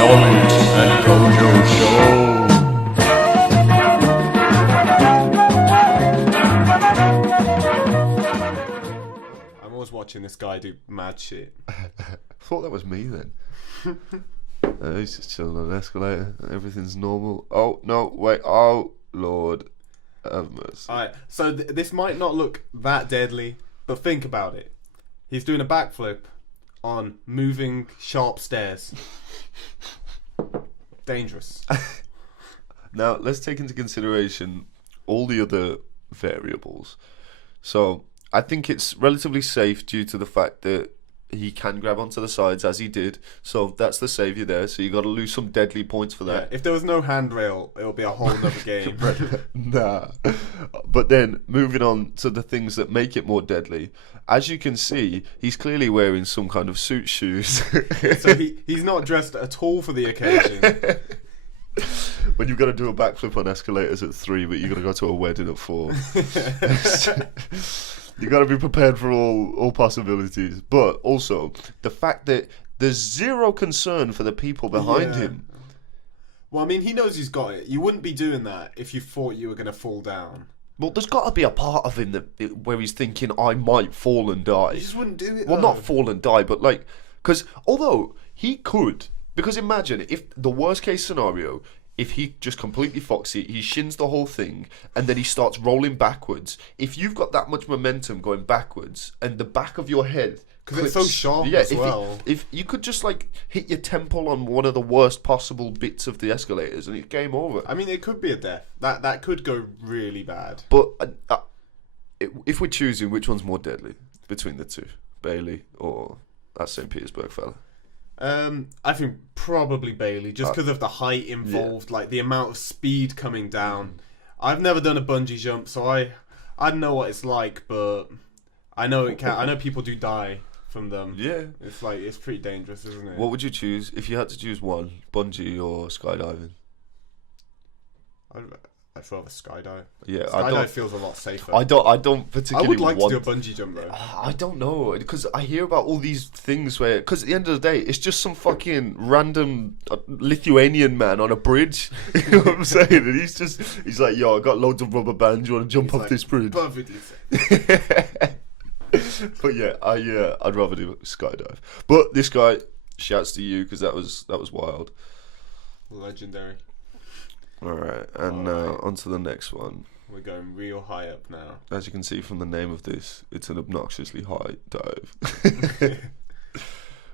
Omid and Kojo show. I'm always watching this guy do mad shit. I thought that was me then. He's just chilling on an escalator. Everything's normal. Oh, no, wait. Oh, Lord have mercy. Alright, so this might not look that deadly, but think about it. He's doing a backflip on moving sharp stairs. Dangerous. Now, let's take into consideration all the other variables. So, I think it's relatively safe due to the fact that he can grab onto the sides as he did. So, that's the saviour there. So, you got to lose some deadly points for that. Yeah, if there was no handrail, it'll be a whole other game. Nah. But then, moving on to the things that make it more deadly. As you can see, he's clearly wearing some kind of suit shoes. So he's not dressed at all for the occasion. When you've got to do a backflip on escalators at 3, but you've got to go to a wedding at 4. You've got to be prepared for all possibilities. But also, the fact that there's zero concern for the people behind him. Well, I mean, he knows he's got it. You wouldn't be doing that if you thought you were going to fall down. Well, there's got to be a part of him where he's thinking, I might fall and die. You just wouldn't do it, Well, though. not fall and die, but like... Because although he could... Because imagine, if the worst case scenario... If he just completely fucks it, he shins the whole thing, and then he starts rolling backwards. If you've got that much momentum going backwards, and the back of your head... Because it's so sharp as well. If you could just, like, hit your temple on one of the worst possible bits of the escalators, and it's game over. I mean, it could be a death. That could go really bad. But if we're choosing which one's more deadly between the two, Bailey or that St. Petersburg fella? I think probably Bailey, just because of the height involved, like the amount of speed coming down. I've never done a bungee jump, so I don't know what it's like, but I know it can. I know people do die from them. Yeah, it's pretty dangerous, isn't it? What would you choose if you had to choose one, bungee or skydiving? I'd rather skydive. Yeah, skydive feels a lot safer. I don't particularly. I would like to do a bungee jump though. I don't know, because I hear about all these things where, because at the end of the day, it's just some fucking random Lithuanian man on a bridge. You know what I'm saying? And he's like, yo, I got loads of rubber bands. You want to jump off this bridge? Perfectly safe. But yeah, I'd rather do skydive. But this guy, shouts to you, because that was wild. Legendary. Alright, and on to the next one. We're going real high up now. As you can see from the name of this, it's an obnoxiously high dive.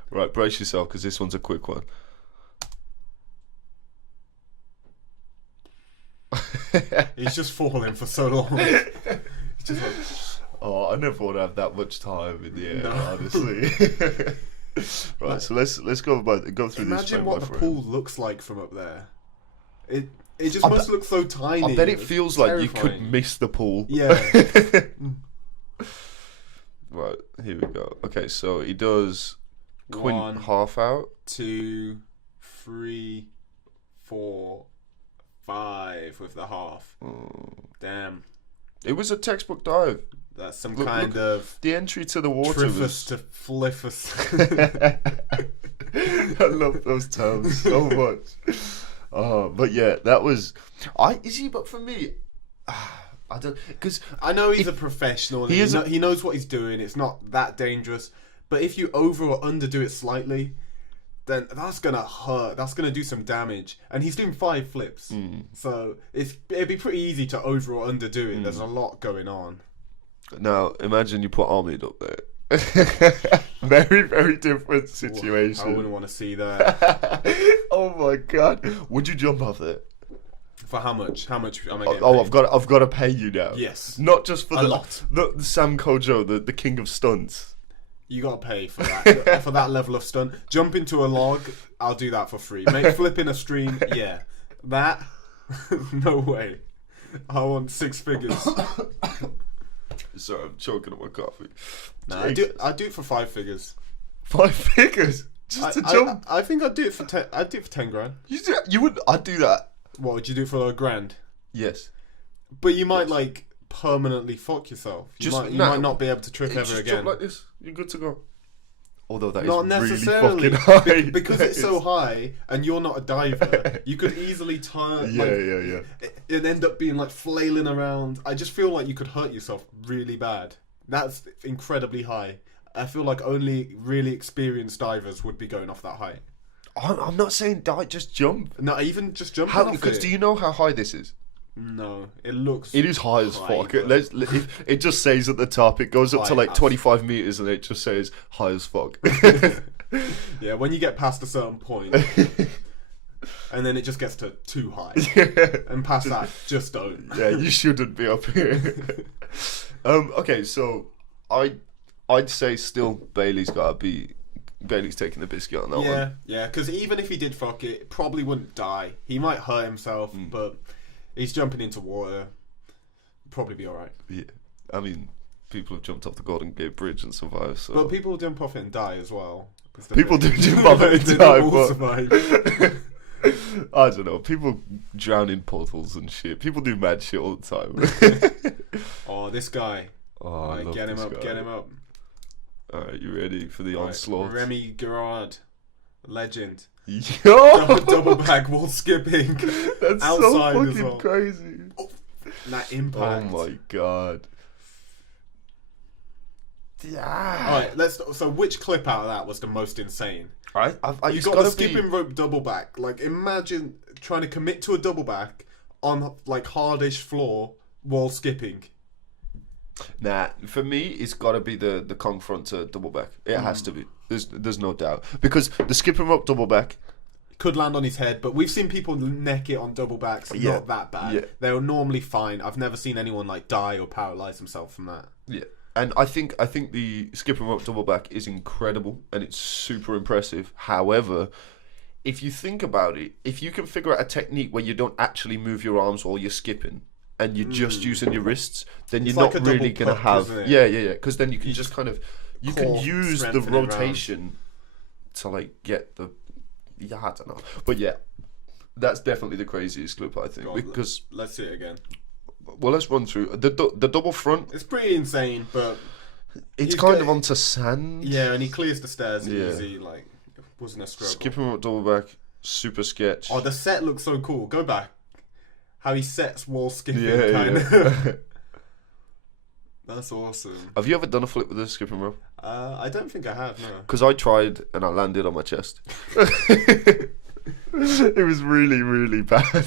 Right, brace yourself, because this one's a quick one. He's just falling for so long. He's just like... Oh, I never want to have that much time in the air, honestly. Right, so let's go through this. Imagine what the pool looks like from up there. It just must look so tiny. I bet it feels terrifying. like you could miss the pool. Yeah. Right, here we go. Okay, so he does One, half out. 2, 3, 4, 5 with the half. Damn. It was a textbook dive. That's some kind of the entry to the water triffus to fliffus. I love those terms so much. But yeah, that was. But for me, I don't, because I know he's a professional. He knows what he's doing. It's not that dangerous. But if you over or underdo it slightly, then that's gonna hurt. That's gonna do some damage. And he's doing 5 flips, so it'd be pretty easy to over or underdo it. There's a lot going on. Now imagine you put Omid up there. Very, very different situation. I wouldn't want to see that. Oh my god! Would you jump off it? For how much? How much am I getting? Oh, I've got to pay you now. Yes. Not just for a lot. The Sam Kojo, the king of stunts. You gotta pay for that. For that level of stunt. Jump into a log, I'll do that for free. Make flip in a stream, yeah. That, no way. I want 6 figures. Sorry, I'm choking on my coffee. Nah, I do it for 5 figures. 5 figures? Just to jump? I think I'd do it for 10. I'd do it for 10 grand. You would? I'd do that. What would you do for $1 grand? Yes. But you might like permanently fuck yourself. You might not be able to trip ever just again. Jump like this. You're good to go. Although that is Not really necessarily, fucking high. because it's so high, and you're not a diver. You could easily turn, Yeah. and end up being like flailing around. I just feel like you could hurt yourself really bad. That's incredibly high. I feel like only really experienced divers would be going off that height. I'm not saying die, just jump. No, even just jumping How? off Because it. do you know how high this is? No, it looks. It is high as fuck. but- It just says at the top. It goes up to High like as- 25 meters, and it just says high as fuck. Yeah, when you get past a certain point, and then it just gets to too high, and past that, just don't. Yeah, you shouldn't be up here. Okay, so I'd say still Bailey's taking the biscuit on that one. Yeah, because even if he did fuck it, probably wouldn't die. He might hurt himself, but he's jumping into water. Probably be alright. Yeah, I mean, people have jumped off the Golden Gate Bridge and survived. So But people jump off it and die as well. people do jump off it They and don't die, all but survive. I don't know. People drown in portals and shit. People do mad shit all the time. Oh, this guy. Oh, I Right, love get him this up, guy. get him up. Alright, you ready for the Right, onslaught? Remy Gerard, legend. Yo! Double back wall skipping. That's outside so as fucking well. crazy. That Oh impact. my god. Yeah. Alright, so which clip out of that was the most insane? I You got the skipping rope double back. Like, imagine trying to commit to a double back on like hardish floor while skipping. Nah, for me, it's got to be the Kong front to double back. It has to be. There's no doubt, because the skipping rope double back Could land on his head, but we've seen people neck it on double backs. Yeah. Not that bad. Yeah. They're normally fine. I've never seen anyone like die or paralyze himself from that. Yeah, and I think the skipping rope double back is incredible and it's super impressive. However, if you think about it, if you can figure out a technique where you don't actually move your arms while you're skipping and you're just using your wrists, then It's you're like not a double really gonna puck, have isn't it? yeah. Because then you can just kind of you can core use the strengthening around. rotation to like get the I don't know, but yeah. That's definitely the craziest clip, I think, God, because let's see it again. well, let's run through the double front. It's pretty insane, but It's he's kind got- of onto sand. yeah, and he clears the stairs Yeah. easy. Like, it wasn't a struggle. Skipping rope double back, super sketch. Oh, the set looks so cool. Go back. How he sets wall skipping, Yeah, kind yeah. of. That's awesome. Have you ever done a flip with a skipping rope? I don't think I have. No. Because I tried and I landed on my chest. It was really, really bad.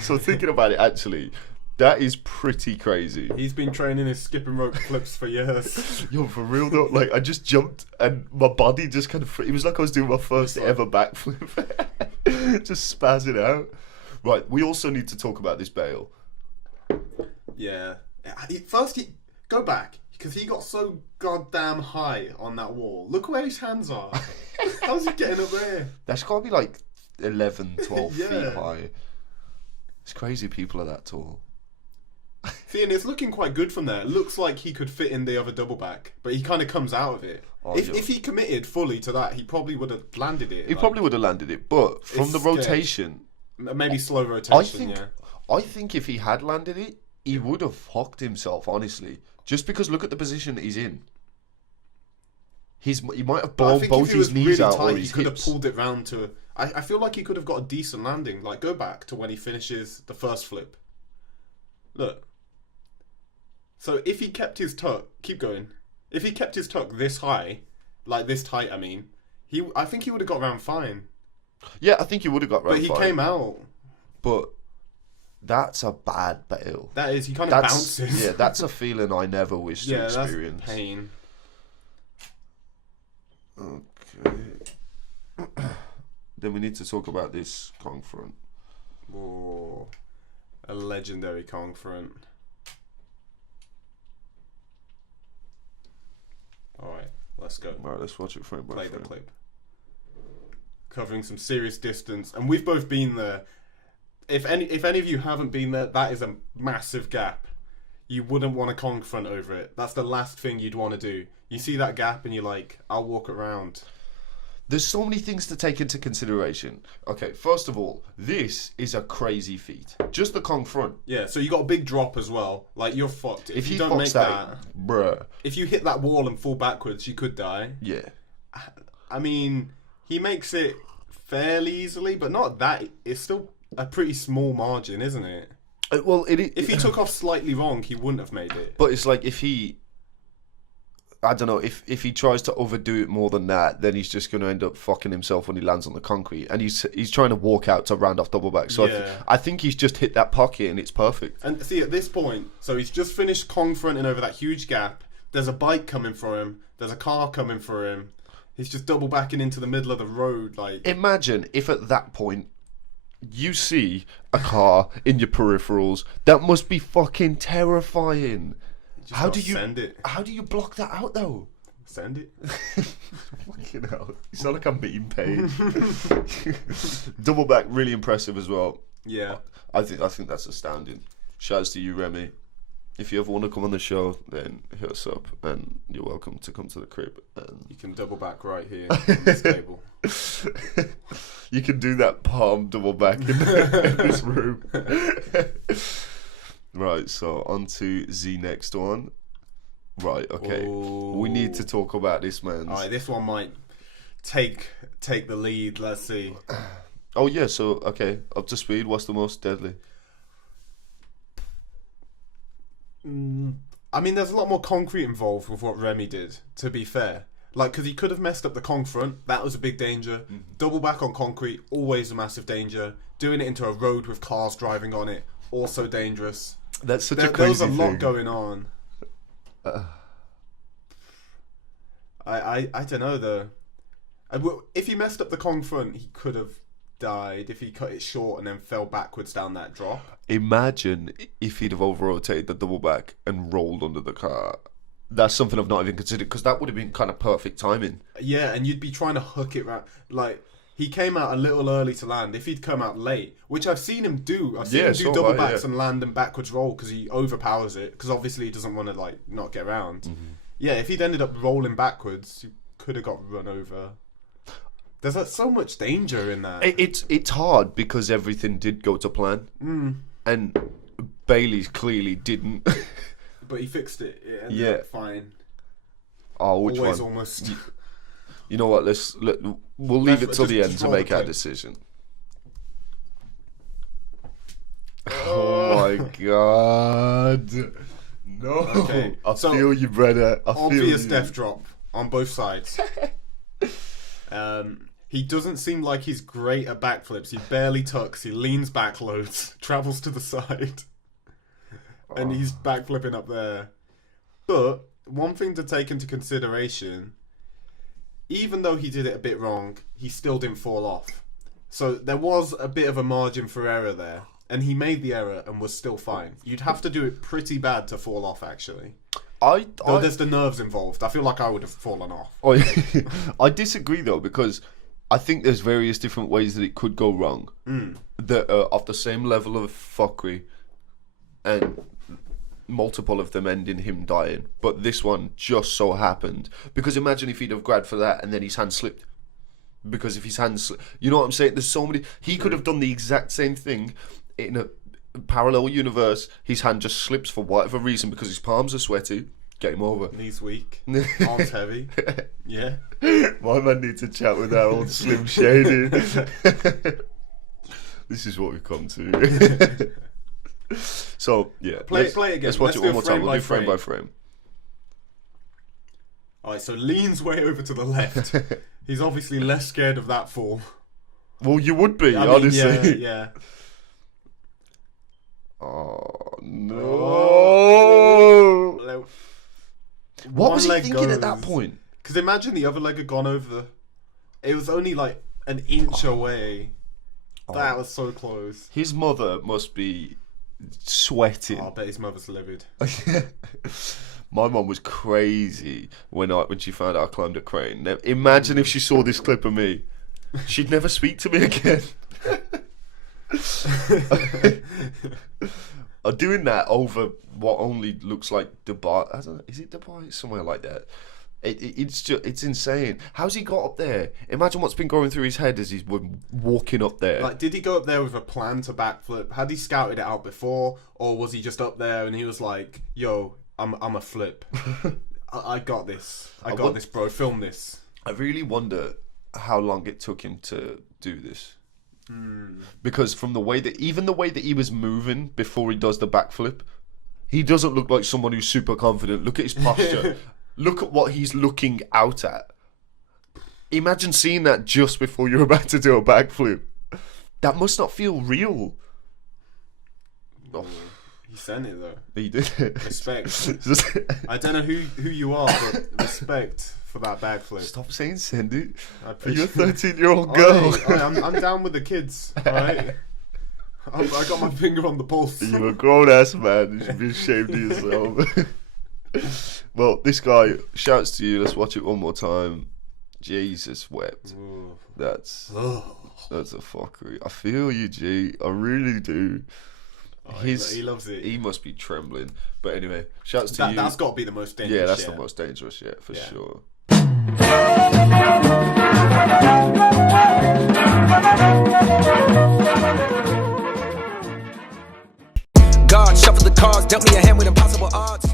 So thinking about it, actually, that is pretty crazy. He's been training his skipping rope flips for years. Yo, for real though, like I just jumped and my body just kind of, it was like I was doing my first ever backflip. Just spazzing out. Right, we also need to talk about this bail. Yeah. First, go back, because he got so goddamn high on that wall. Look where his hands are. How's he getting up there? That's got to be like 11, 12 Yeah. feet high. It's crazy people are that tall. See, and it's looking quite good from there. It looks like he could fit in the other double back, but he kind of comes out of it. Oh, if yeah. he committed fully to that, he probably would have landed it. He probably would have landed it, but from It's the sketch. rotation, Maybe slow rotation, I think if he had landed it, he would have fucked himself, honestly. Just because look at the position that he's in. He might have But I balled think both if he was his knees really out tight, or he his could have hips. pulled it round to... I feel like he could have got a decent landing. Like, go back to when he finishes the first flip. Look. So if he kept his tuck... Keep going. If he kept his tuck this high, like this tight, I mean, I think he would have got round fine. Yeah, I think he would have got round But he fine. came out. But that's a bad bail. That is, he kind of bounces. Yeah, that's a feeling I never wish to experience. That's pain. Okay. Then we need to talk about this Kong front. Whoa. A legendary Kong front. Alright, let's go. Alright, let's watch it frame by Play the frame. clip. Covering some serious distance, and we've both been there. If any of you haven't been there, that is a massive gap. You wouldn't want a Kong front over it. That's the last thing you'd want to do. You see that gap and you're like, I'll walk around. There's so many things to take into consideration. Okay, first of all, this is a crazy feat. Just the Kong front. Yeah, so you got a big drop as well. Like, you're fucked. If you don't make that, bruh. if you hit that wall and fall backwards, you could die. Yeah. I mean, he makes it fairly easily, but not that. It's still a pretty small margin, isn't it? Well, if he took off slightly wrong, he wouldn't have made it. But it's like if he, I don't know, if he tries to overdo it more than that, then he's just going to end up fucking himself when he lands on the concrete. And he's trying to walk out to round off double back. So Yeah. I think he's just hit that pocket and it's perfect. And see, at this point, so he's just finished Kong fronting over that huge gap. There's a bike coming for him. There's a car coming for him. He's just double backing into the middle of the road. Like, imagine if at that point you see a car in your peripherals. That must be fucking terrifying. How do you send it? How do you block that out though? Send it. Fucking hell! You sound like I'm being paid. Double back, really impressive as well. Yeah. I think that's astounding. Shouts to you, Remy. If you ever want to come on the show, then hit us up, and you're welcome to come to the crib. And You can double back right here on this table. you can do that palm double back in this room. Right, so on to the next one. Right, okay. Ooh. We need to talk about this, man. Alright, this one might take the lead. Let's see. Oh yeah, so okay, up to speed. What's the most deadly? I mean, there's a lot more concrete involved with what Remy did, to be fair. Like, because he could have messed up the Kong front. That was a big danger. Double back on concrete, always a massive danger. Doing it into a road with cars driving on it, also dangerous. That's such a There crazy was a lot thing. going on. I don't know, though. If he messed up the Kong front, he could have died if he cut it short and then fell backwards down that drop. Imagine if he'd have over-rotated the double back and rolled under the car. That's something I've not even considered, because that would have been kind of perfect timing. Yeah, and you'd be trying to hook it right. Like, he came out a little early to land. If he'd come out late, which I've seen him do. I've seen him do double backs and land and backwards roll because he overpowers it. Because obviously he doesn't want to, like, not get around. Yeah, if he'd ended up rolling backwards, he could have got run over. There's so much danger in that. It's hard because everything did go to plan. And Bailey's clearly didn't. But he fixed it. It ended up fine. Oh, which Always one? almost. You know what? We'll leave it till the end to make our clip. decision. Oh my god! No, Okay, I so, feel you, brother. I Obvious feel death drop on both sides. He doesn't seem like he's great at backflips. He barely tucks. He leans back loads, travels to the side, and he's backflipping up there. But one thing to take into consideration, even though he did it a bit wrong, he still didn't fall off. So there was a bit of a margin for error there, and he made the error and was still fine. You'd have to do it pretty bad to fall off, actually. Though there's the nerves involved. I feel like I would have fallen off. I disagree though, because I think there's various different ways that it could go wrong that are of the same level of fuckery, and multiple of them end in him dying. But this one just so happened, because imagine if he'd have grabbed for that and then his hand slipped. Because if his hand you know what I'm saying? There's so many. He could have done the exact same thing in a parallel universe. His hand just slips for whatever reason because his palms are sweaty. Game over. Knees weak, arms heavy. Yeah. My man needs to chat with our old Slim Shady. This is what we've come to. So yeah, play it again. Let's watch it one more time. We'll do frame by frame. frame. Alright, so leans way over to the left. He's obviously less scared of that fall. Well, you would be, honestly. Yeah. Oh no! Oh. What was he thinking at that point? Because imagine the other leg had gone over. It was only like an inch away. That was so close. His mother must be sweating. I bet his mother's livid. My mum was crazy when she found out I climbed a crane. Now, imagine if she saw this clip of me. She'd never speak to me again. Doing that over what only looks like Dubai. I don't know, is it Dubai? Somewhere like that. It's insane. How's he got up there? Imagine what's been going through his head as he's walking up there. Like, did he go up there with a plan to backflip? Had he scouted it out before, or was he just up there and he was like, "Yo, I'm a flip. I got this. I got this, bro. Film this." I really wonder how long it took him to do this. Because from the way that he was moving before he does the backflip, he doesn't look like someone who's super confident. Look at his posture. Look at what he's looking out at. Imagine seeing that just before you're about to do a backflip. That must not feel real. Oh. He sent it though. He did. Respect. I don't know who you are, but respect for that backflip. Stop saying send it. You're a 13-year-old girl. I'm down with the kids. All right. I got my finger on the pulse. You're a grown ass man. You should be ashamed of yourself. Well, this guy, shouts to you. Let's watch it one more time. Jesus wept. Ooh. That's a fuckery. I feel you, G. I really do. Oh, he loves it. He must be trembling. But anyway, shouts to you. That's got to be the most dangerous. Yeah, that's the most dangerous yet, for sure. God shuffled the cards, dealt me a hand with impossible odds.